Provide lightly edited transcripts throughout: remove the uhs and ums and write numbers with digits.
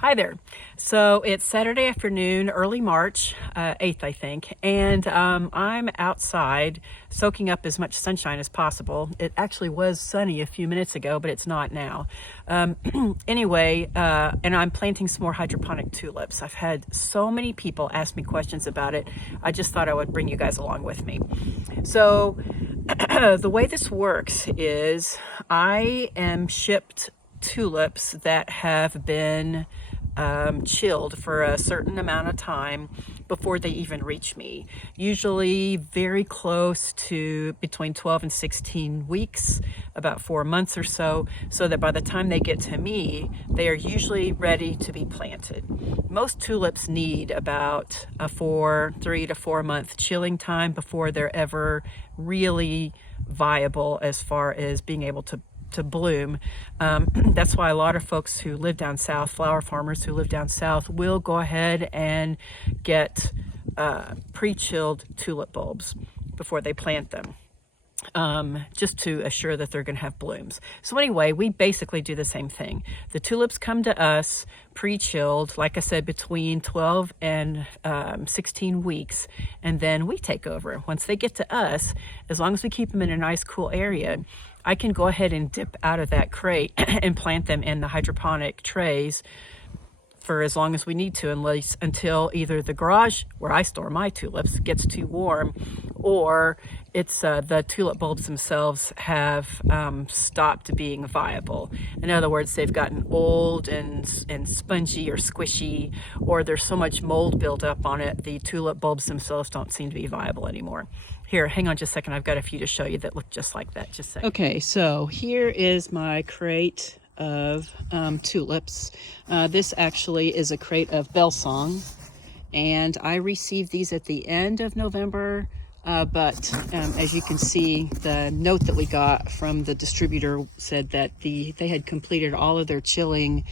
Hi there. So it's Saturday afternoon, early March 8th, I think, and I'm outside soaking up as much sunshine as possible. It actually was sunny a few minutes ago, but it's not now. Anyway, and I'm planting some more hydroponic tulips. I've had so many people ask me questions about it. I just thought I would bring you guys along with me. So the way this works is I am shipped tulips that have been chilled for a certain amount of time before they even reach me. Usually very close to between 12 and 16 weeks, about 4 months or so, so that by the time they get to me, they are usually ready to be planted. Most tulips need about a 3 to 4 month chilling time before they're ever really viable as far as being able to bloom. That's why a lot of folks who live down south, flower farmers who live down south, will go ahead and get pre-chilled tulip bulbs before they plant them, just to assure that they're going to have blooms. So anyway, we basically do the same thing. The tulips come to us pre-chilled, like I said, between 12 and 16 weeks, and then we take over. Once they get to us, as long as we keep them in a nice cool area, I can go ahead and dip out of that crate and plant them in the hydroponic trays for as long as we need to, until either the garage where I store my tulips gets too warm, or it's the tulip bulbs themselves have stopped being viable. In other words, they've gotten old and spongy or squishy, or there's so much mold built up on it, the tulip bulbs themselves don't seem to be viable anymore. Here, hang on just a second. I've got a few to show you that look just like that. Just a second. Okay, so here is my crate of tulips. This actually is a crate of Belsong, and I received these at the end of November, but as you can see, the note that we got from the distributor said that they had completed all their chilling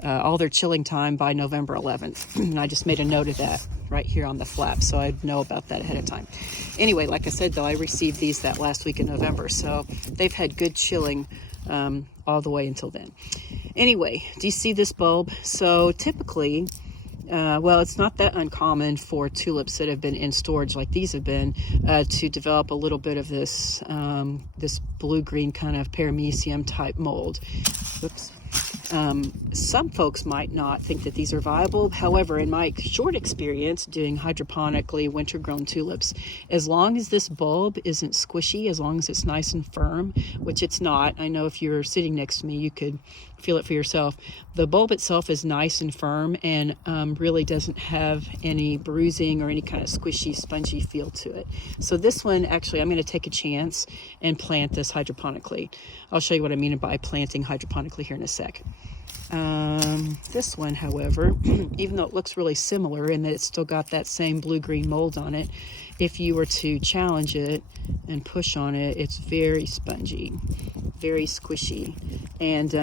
time by November 11th. And I just made a note of that right here on the flap, so I'd know about that ahead of time. Anyway, like I said, though, I received these that last week in November, so they've had good chilling all the way until then. Anyway, do you see this bulb? So typically, well, it's not that uncommon for tulips that have been in storage like these have been to develop a little bit of this this blue-green kind of paramecium type mold. Whoops. Some folks might not think that these are viable. However, in my short experience doing hydroponically winter-grown tulips, as long as this bulb isn't squishy, as long as it's nice and firm, which it's not. I know if you're sitting next to me, you could feel it for yourself. The bulb itself is nice and firm and really doesn't have any bruising or any kind of squishy, spongy feel to it. So this one, actually, I'm going to take a chance and plant this hydroponically. I'll show you what I mean by planting hydroponically here in a sec. This one, however, even though it looks really similar in that it's still got that same blue-green mold on it, if you were to challenge it and push on it, it's very spongy, very squishy, and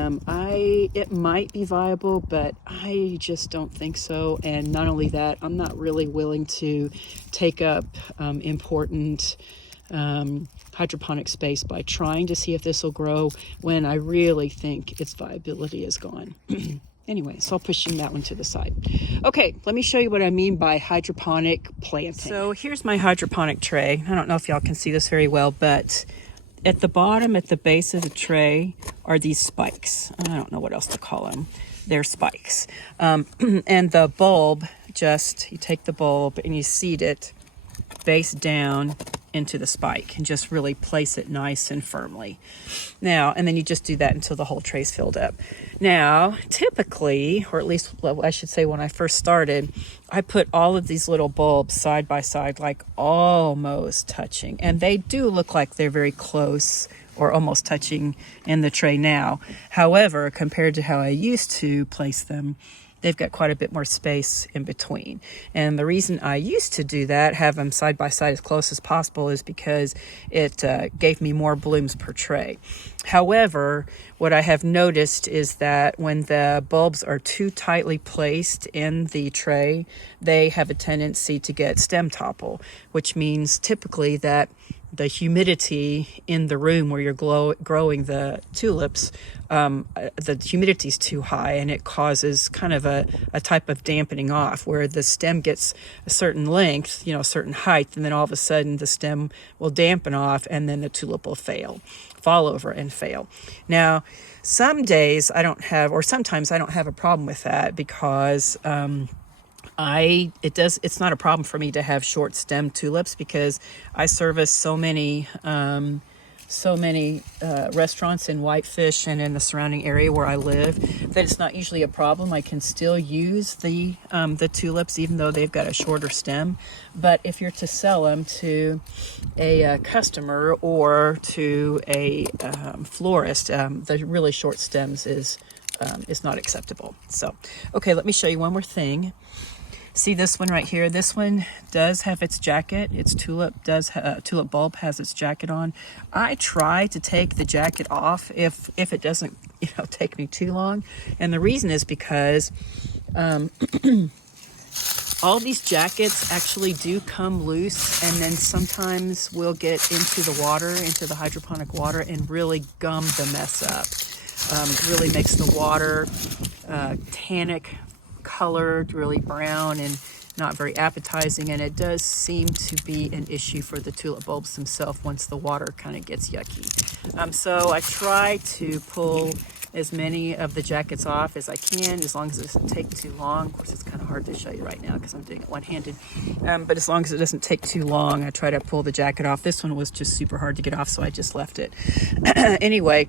it might be viable, but I just don't think so. And not only that, I'm not really willing to take up important hydroponic space by trying to see if this will grow when I really think its viability is gone. Anyway, so I'll push that one to the side. Okay, let me show you what I mean by hydroponic planting. So here's my hydroponic tray. I don't know if y'all can see this very well, but at the bottom, at the base of the tray, are these spikes. I don't know what else to call them. They're spikes. And the bulb, you take the bulb and you seed it face down into the spike and just really place it nice and firmly. Now, and then you just do that until the whole tray's filled up. Now, typically, or at least I should say when I first started, I put all of these little bulbs side by side, like almost touching. And they do look like they're very close or almost touching in the tray now. However, compared to how I used to place them, they've got quite a bit more space in between. And the reason I used to do that, have them side by side as close as possible, is because it gave me more blooms per tray. However, what I have noticed is that when the bulbs are too tightly placed in the tray, they have a tendency to get stem topple, which means typically that the humidity in the room where you're growing the tulips, the humidity is too high, and it causes kind of a type of dampening off where the stem gets a certain length, a certain height, and then all of a sudden the stem will dampen off, and then the tulip will fall over and fail. Now, some days I don't have, or sometimes I don't have a problem with that because it's not a problem for me to have short stem tulips because I service so many restaurants in Whitefish and in the surrounding area where I live that it's not usually a problem. I can still use the tulips even though they've got a shorter stem. But if you're to sell them to a customer or to a florist, the really short stems is not acceptable. So, okay, let me show you one more thing. See this one right here? This one does have its jacket. Its tulip bulb has its jacket on. I try to take the jacket off if it doesn't, take me too long. And the reason is because all these jackets actually do come loose, and then sometimes we'll get into the water, into the hydroponic water, and really gum the mess up. Really makes the water tannic colored, really brown, and not very appetizing, and it does seem to be an issue for the tulip bulbs themselves once the water kind of gets yucky. So I try to pull as many of the jackets off as I can, as long as it doesn't take too long. Of course, it's kind of hard to show you right now because I'm doing it one-handed, but as long as it doesn't take too long, I try to pull the jacket off. This one was just super hard to get off, so I just left it. Anyway,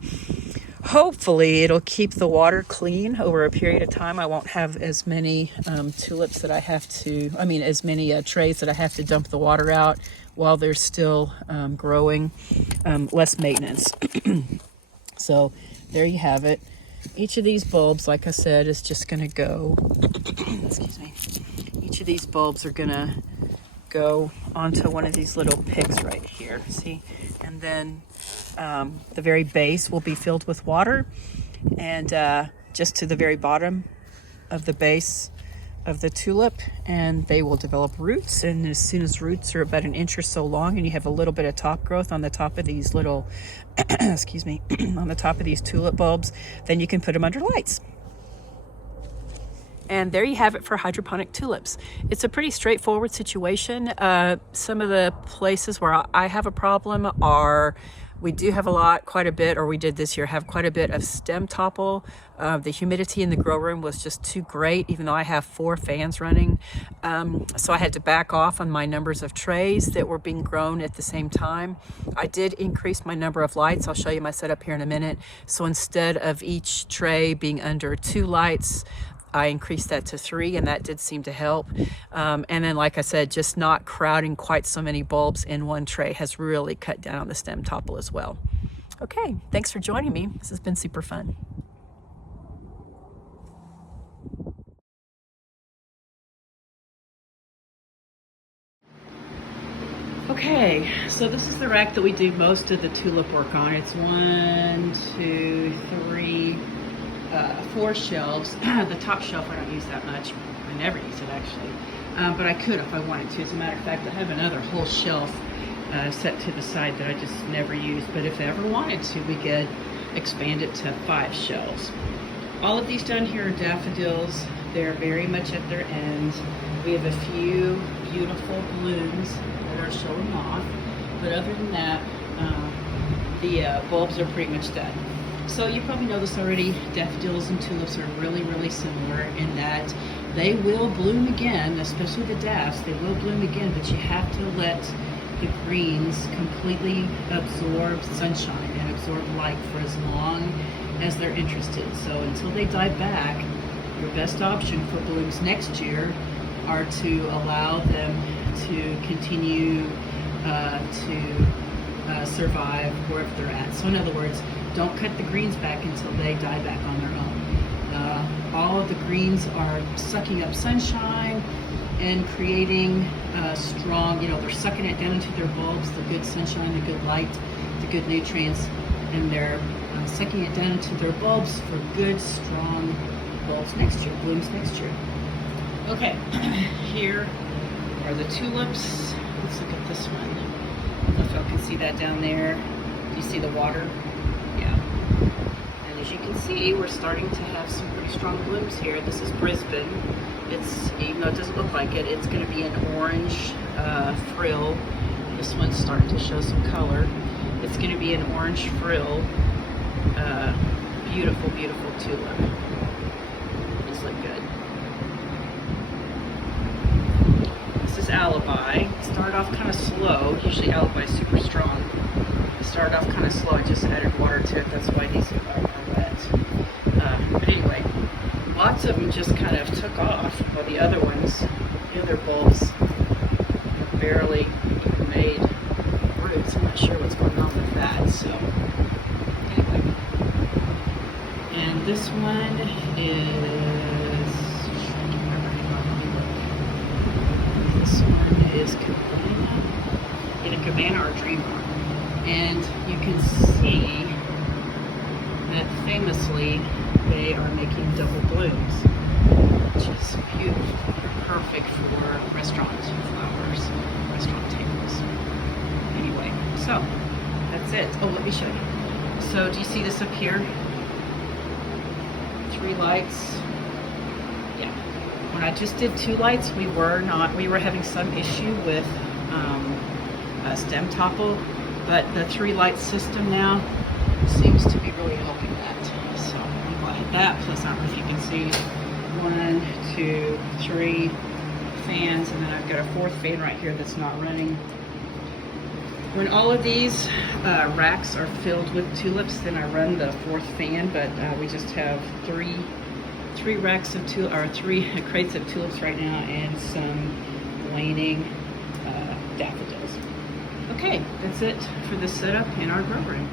hopefully it'll keep the water clean over a period of time. I won't have as many tulips that I have to, as many trays that I have to dump the water out while they're still growing. Less maintenance. So there you have it. Each of these bulbs, like I said, is just going to go, excuse me, each of these bulbs are going to go onto one of these little picks right here, see? And then the very base will be filled with water, and just to the very bottom of the base of the tulip, and they will develop roots. And as soon as roots are about an inch or so long and you have a little bit of top growth on the top of these little excuse me, on the top of these tulip bulbs, then you can put them under lights. And there you have it for hydroponic tulips. It's a pretty straightforward situation. Some of the places where I have a problem are, we do have quite a bit, or we did this year, have quite a bit of stem topple. The humidity in the grow room was just too great, even though I have 4 fans running. So I had to back off on my numbers of trays that were being grown at the same time. I did increase my number of lights. I'll show you my setup here in a minute. So instead of each tray being under 2 lights, I increased that to 3, and that did seem to help. And then, like I said, just not crowding quite so many bulbs in one tray has really cut down on the stem topple as well. Okay, thanks for joining me. This has been super fun. Okay, so this is the rack that we do most of the tulip work on. It's 1, 2, 3, 4 shelves. The top shelf I don't use that much. I never use it actually, but I could if I wanted to. As a matter of fact, I have another whole shelf set to the side that I just never use, but if I ever wanted to, we could expand it to 5 shelves. All of these down here are daffodils. They're very much at their end. We have a few beautiful blooms that are showing off, but other than that, the bulbs are pretty much done. So you probably know this already, daffodils and tulips are really, really similar in that they will bloom again, especially the daffs, they will bloom again, but you have to let the greens completely absorb sunshine and absorb light for as long as they're interested. So until they die back, your best option for blooms next year are to allow them to continue to survive wherever they're at. So in other words, don't cut the greens back until they die back on their own. All of the greens are sucking up sunshine and creating strong, they're sucking it down into their bulbs, the good sunshine, the good light, the good nutrients, and they're sucking it down into their bulbs for good, strong bulbs next year, blooms next year. Okay, here are the tulips. Let's look at this one. don't know if y'all can see that down there. Do you see the water? Yeah. And as you can see, we're starting to have some pretty strong blooms here. This is Brisbane. It's, even though it doesn't look like it, it's going to be an orange frill. This one's starting to show some color. It's going to be an orange frill. Beautiful, beautiful tulip. These look good. This is Alibi. It started off kind of slow. Usually Alibi is super strong. It started off kind of slow. I just added water to it. That's why these are wet. But anyway, lots of them just kind of took off, while the other ones, the other bulbs, have barely even made roots. I'm not sure what's going on with that. So anyway, and this one is, this one is Cabana, either Cabana or Dreamer. And you can see that famously they are making double blooms, which is beautiful. They're perfect for restaurant flowers, restaurant tables. Anyway, so that's it. Oh, let me show you. So do you see this up here? 3 lights. Yeah. When I just did 2 lights, we were having some issue with stem topple, but the 3 light system now seems to be really helping that. So I have that, plus I don't know if you can see 1, 2, 3 fans, and then I've got a 4th fan right here that's not running. When all of these racks are filled with tulips, then I run the 4th fan, but we just have 3 racks of or 3 crates of tulips right now, and some waning daffodils. Okay, that's it for this setup in our grow room.